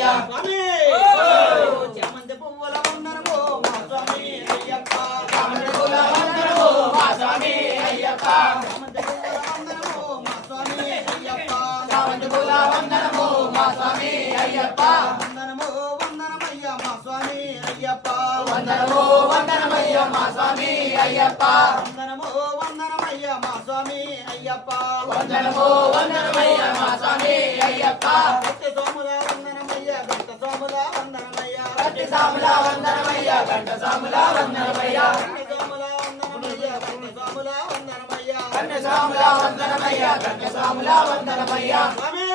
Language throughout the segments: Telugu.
వందనమయ్యా స్వామి చామంతి పువ్వుల వందనము మా స్వామి అయ్యప్ప చామంతి పూల వందనము మా స్వామి అయ్యప్ప చామంతి పువ్వుల వందనము మా స్వామి అయ్యప్ప చామంతి పూల వందనము మా స్వామి అయ్యప్ప వందనము వందనమయ్యా మా స్వామి అయ్యప్ప వందనము వందనమయ్యా మా స్వామి అయ్యప్ప వందనము వందనమయ్యా మా స్వామి అయ్యప్ప వందనము వందనమయ్యా మా స్వామి అయ్యప్ప గట్టి సోముల వందనమయ్యా గట్ట సోముల వందనమయ్యా గట్టి సాముల వందనమయ్యా గంట సాముల వందనమయ్యా గట్టి సోముల వందనమయ్యా గట్టి సోముల వందనమయ్యా గంట సాముల వందనమయ్యా గంట సాముల వందనమయ్యా స్వామి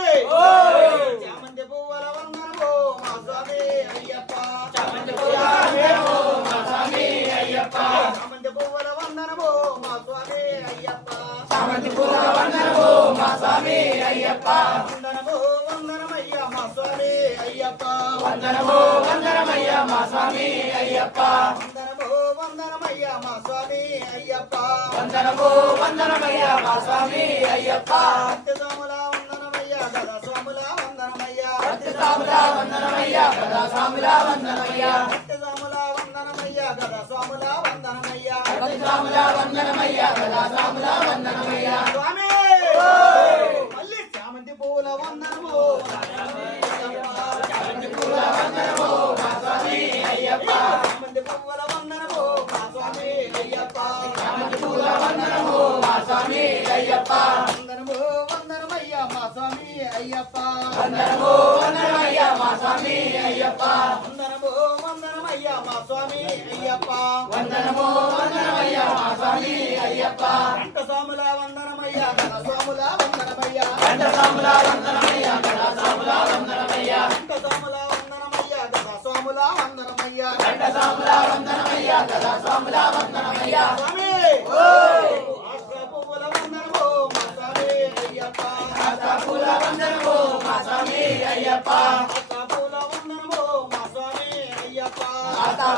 చామంతి పువ్వుల వందనము మా స్వామి అయ్యప్ప చామంతి పూల వందనము మా స్వామి అయ్యప్ప చామంతి పువ్వుల వందనము మా స్వామి అయ్యప్ప చామంతి పూల వందనము మా స్వామి అయ్యప్ప వందనము వందనమయ్యా మా స్వామి అయ్యప్ప వందనము వందనమయ్యా మా స్వామి అయ్యప్ప వందనము వందనమయ్యా మా స్వామి అయ్యప్ప వందనము వందనమయ్యా మా స్వామి అయ్యప్ప గట్టి సోముల వందనమయ్యా గద సోముల వందనమయ్యా గట్టి సాముల వందనమయ్యా గదా సాముల వందనమయ్యా గట్టి సోముల వందనమయ్యా గద సోముల వందనమయ్యా గట్టి సాముల వందనమయ్యా గదా సాముల వందనమయ్యా స్వామి మళ్ళీ చామంతి పువ్వుల వందనము చామంతి పూల వందనము మా స్వామి అయ్యప్ప చామంతి పువ్వుల వందనము మా స్వామి అయ్యప్ప చామంతి పూల వందనము మా స్వామి అయ్యప్ప వందనము వందనమయ్యా మా స్వామి అయ్యప్ప వందనము వందనమయ్యా మా స్వామి అయ్యప్ప వందనము వందనమయ్యా మా స్వామి అయ్యప్ప వందనము వందనమయ్యా మా స్వామి అయ్యప్ప గంట సోముల వందనమయ్యా గద సోముల వందనమయ్యా గంట సాముల వందనమయ్యా గదా సాముల వందనమయ్యా గంట సోముల వందనమయ్యా గద సోముల వందనమయ్యా గంట సాముల వందనమయ్యా గదా సాముల వందనమయ్యా స్వామి ఆశ్ర పువ్వుల వందనము మా స్వామి అయ్యప్ప పూల వందనము మా స్వామి అయ్యప్ప ఆశ్ర పూల వందనము మా స్వామి అయ్యప్ప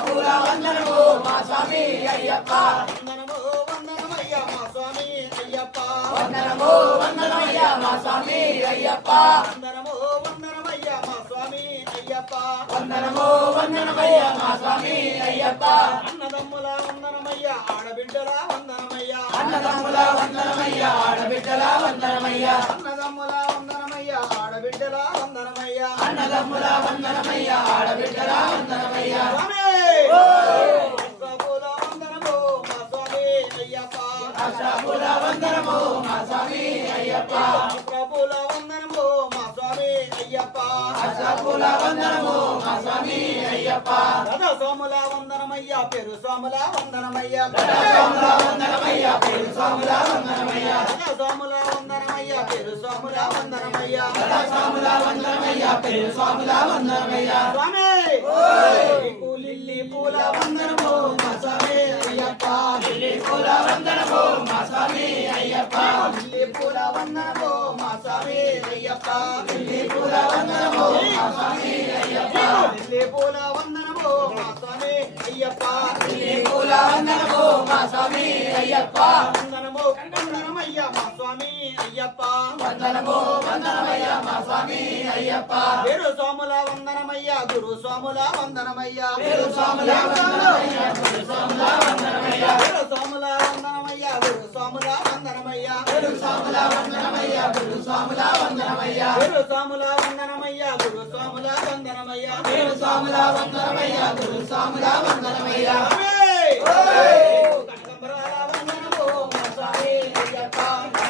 పూల వందనము మా స్వామి అయ్యప్ప వందనము వందనమయ్యా మా స్వామి అయ్యప్ప వందనము వందనమయ్యా మా స్వామి అయ్యప్ప వందనము వందనమయ్యా మా స్వామి అయ్యప్ప వందనము వందనమయ్యా మా స్వామి అయ్యప్ప అన్నదమ్ముల వందనమయ్యా ఆడబిడ్డల వందనమయ్యా అన్నదమ్ముల వందనమయ్యా ఆడబిడ్డల వందనమయ్యా అన్నదమ్ముల వందనమయ్యా ఆడబిడ్డల వందనమయ్యా అన్నదమ్ముల వందనమయ్యా ఆడబిడ్డల వందనమయ్యా స్వామి పూల వందనము మా స్వామి అయ్యప్ప పూల వందనము మా స్వామి అయ్యప్ప ప్రభుల వందనము మా స్వామి అయ్యప్ప పూల వందనము మా స్వామి అయ్యప్ప రథ సోముల వందనమయ్యా పెరు సోముల వందనమయ్యా సోముల వందనమయ్యా పేరు సోముల వందనమయ్యా రథ సోముల వందనమయ్యా పెరు సోముల వందనమయ్యా సోముల వందనమయ్యా పేరు సోముల వందనమయ్యా స్వామి లిల్లీ పూల వందనము మా స్వామి అయ్యప్ప పూల వందనము మా స్వామి అయ్యప్ప లిల్లీ పూల వందనము మా స్వామి అయ్యప్ప పూల వందనము మా స్వామి అయ్యప్ప లిల్లీ పూల వందనము మా స్వామి అయ్యప్ప పూల వందనము మా స్వామి అయ్యప్ప వందనము వందనమయ్యా మా స్వామి అయ్యప్ప వందనము వందనమయ్యా మా స్వామి అయ్యప్ప పేరు సోముల వందనమయ్యా గురు సోముల వందనమయ్యా పేరు సోముల వందనమయ్యా గురు సోముల వందనమయ్యా పేరు సోముల వందనమయ్యా గురు సోముల వందనమయ్యా పేరు సోముల వందనమయ్యా గురు సోముల వందనమయ్యా పేరు సోముల వందనమయ్యా గురు సోముల వందనమయ్యా పేరు సోముల వందనమయ్యా గురు సోముల వందనమయ్యా కనకంబరాల వందనము మా స్వామి అయ్యప్ప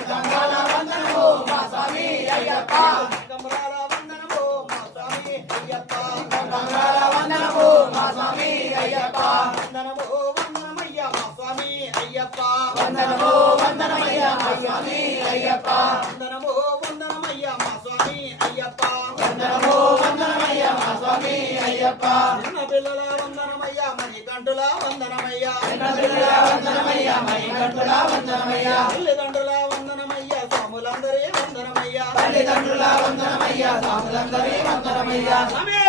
గంగాల వందనము మా స్వామి అయ్యప్ప కనకంబరాల వందనము మా స్వామి అయ్యప్ప గంగాల వందనము మా స్వామి అయ్యప్ప వందనము వందనమయ్యా మా స్వామి అయ్యప్ప వందనము వందనమయ్యా మా స్వామి అయ్యప్ప వందనము వందనమయ్యా మా స్వామి అయ్యప్ప వందనము వందనమయ్యా మా స్వామి అయ్యప్ప చిన్న పిల్లల వందనమయ్యా మణికంఠుల వందనమయ్యా పిల్లల వందనమయ్యా మణికంఠుల వందనమయ్యా తల్లిదండ్రుల వందనమయ్యా స్వాములందరి వందనమయ్యా తల్లిదండ్రుల వందనమయ్యా స్వాములందరి వందనమయ్యా స్వామి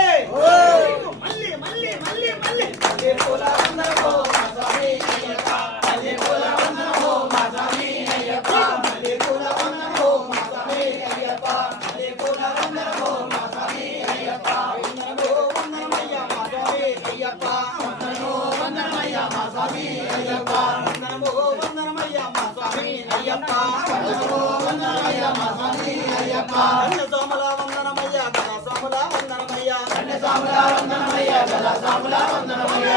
మళ్ళీ మళ్ళీ మళ్ళీ మళ్ళీ పూల వందనము మా స్వామి అయ్యప్ప పూల వందనము మా స్వామి అయ్యప్ప పూల వందనము మా స్వామి అయ్యప్ప పూల వందనము మా స్వామి అయ్యప్ప వందనమయ్య మా స్వామి అయ్యప్ప కన్య సోముల వందనమయ్య గద సోముల వందనమయ్య కన్య సోముల వందనమయ్య గద సోముల వందనమయ్య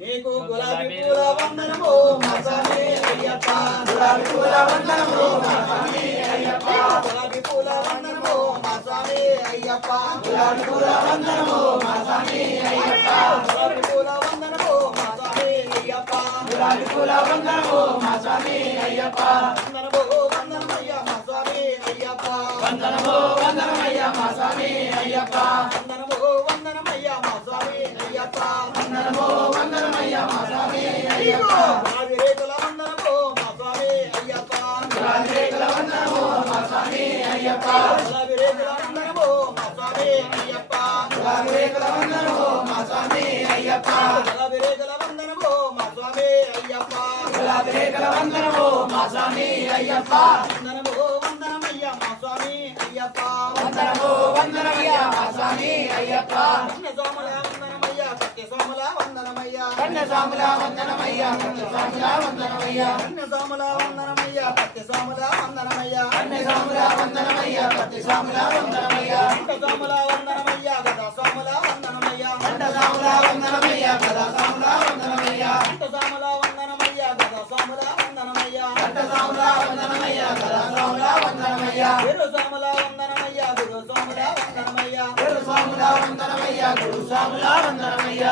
నీకు గులాబీ పూల వందనము మా స్వామి అయ్యప్ప గులాబీ పూల వందనము మా స్వామి అయ్యప్ప గులాబీ పూల వందనము మా స్వామి అయ్యప్ప గులాబీ పూల వందనము మా స్వామి అయ్యప్ప గులాబీ పూల వందనము మా స్వామి అయ్యప్ప గులాబీ పూల వందనము మా స్వామి అయ్యప్ప వందనము వందనమయ్య మా స్వామి అయ్యప్ప వందనము వందనమయ్య మా స్వామి అయ్యప్ప వందనము వందనమయ్య మా స్వామి అయ్యప్ప వందనము వందనమయ్య మా స్వామి అయ్యప్ప గులాబీ రేకుల వందనము మా స్వామి అయ్యప్ప గులాబీ రేకుల వందనము మా స్వామి అయ్యప్ప గులాబీ రేకుల వందనము మా స్వామి అయ్యప్ప గులాబీ రేకుల వందనము మా స్వామి అయ్యప్ప గులాబీ రేకుల వందనము మా స్వామి అయ్యప్ప గులాబీ రేకుల వందనము మా స్వామి అయ్యప్ప వందనము వందనమయ్య మా స్వామి అయ్యప్ప వందనము వందనమయ్య మా స్వామి అయ్యప్ప కన్య సోముల వందనమయ్య సత్య సోముల వందనమయ్య కన్య సోముల వందనమయ్య సత్య సోముల వందనమయ్య కన్య సోముల వందనమయ్య సత్య సోముల వందనమయ్య కన్య సోముల వందనమయ్య సత్య సోముల వందనమయ్య కంఠ సోముల వందనమయ్య గద సోముల వందనమయ్య కంఠ సోముల వందనమయ్య గద సోముల వందనమయ్య కంఠ సోముల వందనమయ్య గద సోముల వందనమయ్య కంఠ సోముల వందనమయ్య గద సోముల వందనమయ్య గురు సోముల వందనమయ్య గురు సోముల వందనమయ్య గురు సోముల వందనమయ్య గురు సోముల వందనమయ్య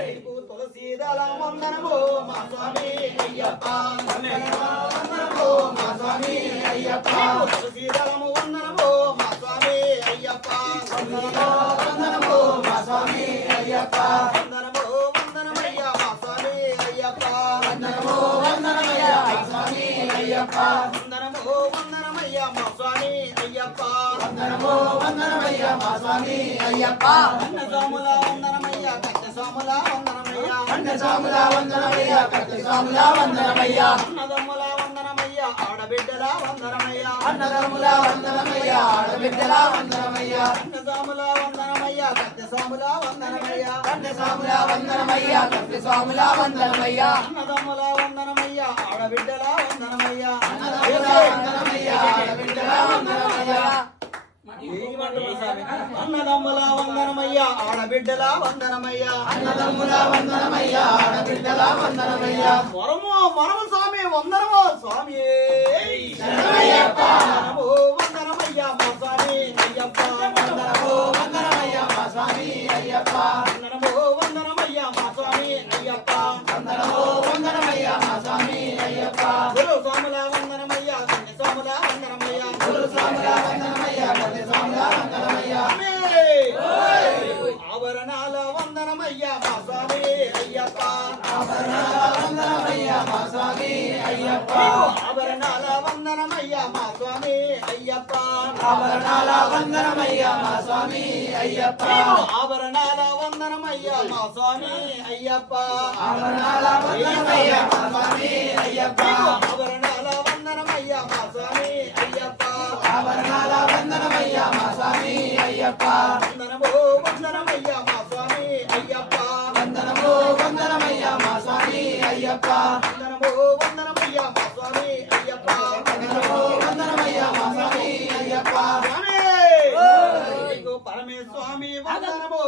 నీకు తులసీదళ వందనము మా స్వామి అయ్యప్ప వందనము మా స్వామి అయ్యప్ప తులసీదళము వందనము మా స్వామి అయ్యప్ప వందనము మా స్వామి అయ్యప్ప వందనము వందనమయ్య మా స్వామి అయ్యప్ప వందనము వందనమయ్య మా స్వామి అయ్యప్ప వందనము వందనమయ్య మా స్వామి అయ్యప్ప వందనము వందనమయ్య మా స్వామి అయ్యప్ప కన్య సోముల వందనమయ్య కన్య సోముల వందనమయ్య కన్య సోముల వందనమయ్య కన్య సోముల వందనమయ్య అన్నదమ్ముల వందనమయ్య ఆడబిడ్డల వందనమయ్య అన్నదమ్ముల వందనమయ్య ఆడబిడ్డల వందనమయ్య కన్య సోముల వందనమయ్య కన్య సోముల వందనమయ్య కన్య సోముల వందనమయ్య కన్య సోముల వందనమయ్య అన్నదమ్ముల వందనమయ్య ఆడబిడ్డల వందనమయ్య అన్నదమ్ముల వందనమయ్య ఆడబిడ్డల వందనమయ్య అన్నదమ్ముల వందనమయ్య ఆడబిడ్డల వందనమయ్య అన్నదమ్ముల వందనమయ్య ఆడబిడ్డల వందనమయ్య వరము వరము స్వామి వందనము స్వామి శరణమయ్యప్ప వందనము వందనమయ్య మా స్వామి అయ్యప్ప వందనము వందనమయ్య మా స్వామి అయ్యప్ప వందనము వందనమయ్య మా స్వామి అయ్యప్ప వందనము వందనమయ్య మా స్వామి అయ్యప్ప గురు స్వాముల వందనమయ్య కన్య సోముల వందనమయ్య గురు స్వాముల వందనమయ్య కన్య సోముల వందనమయ్య ఆభరణాల వందనమయ్య మా స్వామి అయ్యప్ప ఆభరణాల వందనమయ్య మా స్వామి అయ్యప్ప ఆభరణాల వందనమయ్య మా స్వామి అయ్యప్ప ఆభరణాల వందనమయ్య మా స్వామి అయ్యప్ప ఆభరణాల వందనమయ్య మా స్వామి అయ్యప్ప ఆభరణాల వందనమయ్య మా స్వామి అయ్యప్ప ఆభరణాల వందనమయ్య మా స్వామి అయ్యప్ప ఆభరణాల వందనమయ్య మా స్వామి అయ్యప్ప వందనము వందనమయ్య మా స్వామి అయ్యప్ప వందనము వందనమయ్య మా స్వామి అయ్యప్ప వందనము వందనమయ్య మా స్వామి అయ్యప్ప వందనము వందనమయ్య మా స్వామి అయ్యప్ప స్వామి పరమేశ్వామి వందనము